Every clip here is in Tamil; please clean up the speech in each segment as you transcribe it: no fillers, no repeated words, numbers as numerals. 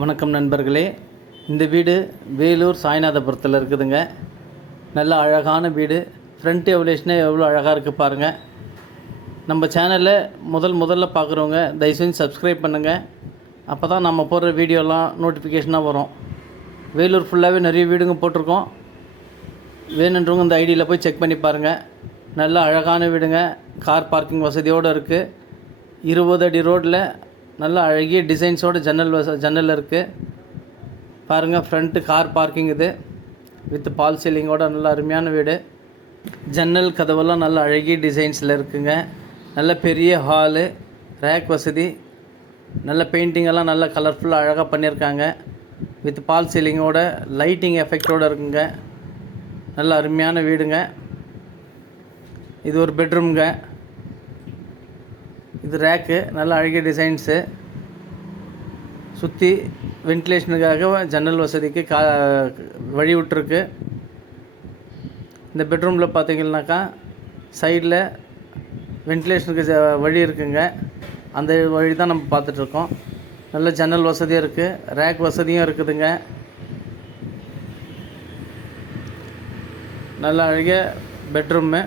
வணக்கம் நண்பர்களே. இந்த வீடு வேலூர் சாய்நாதபுரத்தில் இருக்குதுங்க. நல்ல அழகான வீடு. ஃப்ரண்ட் எவல்யூஷனே எவ்வளோ அழகாக இருக்குது பாருங்கள். நம்ம சேனலில் முதல்ல பார்க்குறவங்க தயவு செஞ்சு சப்ஸ்கிரைப் பண்ணுங்கள். அப்போ தான் நம்ம போடுற வீடியோலாம் நோட்டிஃபிகேஷனாக வரும். வேலூர் ஃபுல்லாகவே நிறைய வீடுங்க போட்டிருக்கோம். வேணுன்றவங்க இந்த ஐடியில் போய் செக் பண்ணி பாருங்கள். நல்ல அழகான வீடுங்க. கார் பார்க்கிங் வசதியோடு இருக்குது. 20 அடி ரோட்டில் நல்ல அழகிய டிசைன்ஸோடு ஜன்னல் இருக்குது பாருங்கள். ஃப்ரண்ட்டு கார் பார்க்கிங் இது வித் பால் சீலிங்கோட நல்ல அருமையான வீடு. ஜன்னல் கதவெல்லாம் நல்ல அழகிய டிசைன்ஸில் இருக்குங்க. நல்ல பெரிய ஹாலு, ரேக் வசதி, நல்ல பெயிண்டிங்கெல்லாம் நல்ல கலர்ஃபுல்லாக அழகாக பண்ணியிருக்காங்க. வித் பால் சீலிங்கோட லைட்டிங் எஃபெக்டோடு இருக்குங்க. நல்ல அருமையான வீடுங்க. இது ஒரு பெட்ரூம்ங்க. இது ரேக்கு, நல்ல அழகிய டிசைன்ஸு. சுற்றி வென்டிலேஷனுக்காக ஜன்னல் வசதிக்கு வழி விட்டுருக்கு. இந்த பெட்ரூமில் பார்த்தீங்கன்னாக்கா சைடில் வென்டிலேஷனுக்கு வழி இருக்குங்க. அந்த வழி தான் நம்ம பார்த்துட்ருக்கோம். நல்ல ஜன்னல் வசதியும் இருக்குது, ரேக் வசதியும் இருக்குதுங்க. நல்ல அழகிய பெட்ரூம்மு.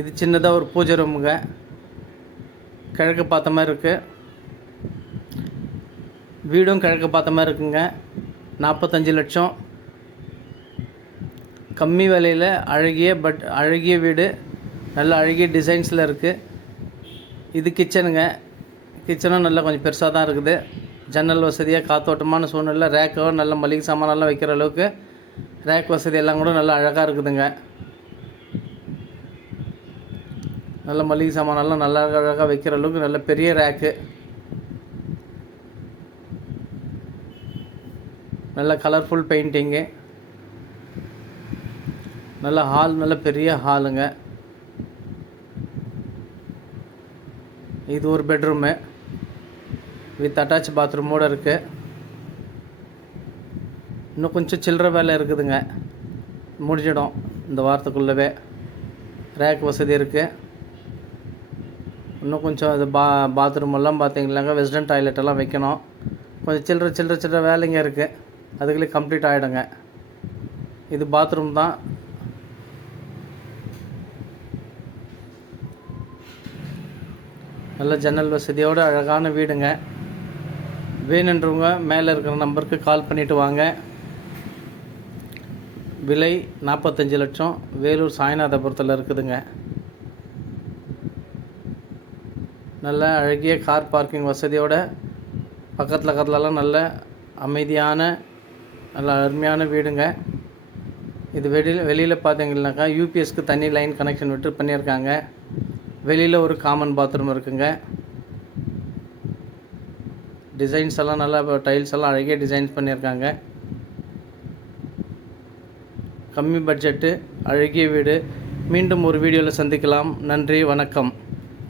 இது சின்னதாக ஒரு பூஜை ரூமுங்க. கிழக்கு பார்த்த மாதிரி இருக்குது. வீடும் கிழக்கு பார்த்த மாதிரி இருக்குங்க. 45 லட்சம். கம்மி விலையில் அழகிய வீடு. நல்ல அழகிய டிசைன்ஸில் இருக்குது. இது கிச்சனுங்க. கிச்சனும் நல்லா கொஞ்சம் பெருசாக தான் இருக்குது. ஜன்னல் வசதியாக காற்றோட்டமான சூழ்நிலை. ரேக்கோ நல்ல மளிகை சாமானெல்லாம் வைக்கிற அளவுக்கு ரேக் வசதி எல்லாம் கூட நல்லா அழகாக இருக்குதுங்க. நல்ல மளிகை சாமானெல்லாம் நல்லா அழகாக வைக்கிற அளவுக்கு நல்ல பெரிய ரேக்கு. நல்ல கலர்ஃபுல் பெயிண்டிங்கு. நல்ல ஹால், நல்ல பெரிய ஹாலுங்க. இது ஒரு பெட்ரூமு வித் அட்டாச் பாத்ரூமோடு இருக்குது. இன்னும் கொஞ்சம் சில்லற வேலை இருக்குதுங்க. முடிஞ்சிடும் இந்த வாரத்துக்குள்ளவே. ரேக் வசதி இருக்குது. இன்னும் கொஞ்சம் அது பாத்ரூமெல்லாம் பார்த்தீங்கன்னாக்கா வெஸ்டர்ன் டாய்லெட்டெல்லாம் வைக்கணும். கொஞ்சம் சில்லற வேலைங்க இருக்குது. அதுக்குள்ளே கம்ப்ளீட் ஆகிடுங்க. இது பாத்ரூம் தான். நல்ல ஜன்னல் வசதியோடு அழகான வீடுங்க. வேணுன்றவங்க மேலே இருக்கிற நம்பருக்கு கால் பண்ணிவிட்டு வாங்க. விலை 45 லட்சம். வேலூர் சாய்நாதபுரத்தில் இருக்குதுங்க. நல்ல அழகிய கார் பார்க்கிங் வசதியோட பக்கத்துலலாம் நல்ல அமைதியான நல்ல அருமையான வீடுங்க. இது வெளியில் பார்த்தீங்கன்னாக்கா யூபிஎஸ்க்கு தண்ணி லைன் கனெக்ஷன் விட்டு பண்ணியிருக்காங்க. வெளியில் ஒரு காமன் பாத்ரூம் இருக்குங்க. டிசைன்ஸ் எல்லாம் நல்லா டைல்ஸ் எல்லாம் அழகிய டிசைன்ஸ் பண்ணியிருக்காங்க. கம்மி பட்ஜெட்டு, அழகிய வீடு. மீண்டும் ஒரு வீடியோவில் சந்திக்கலாம். நன்றி, வணக்கம்.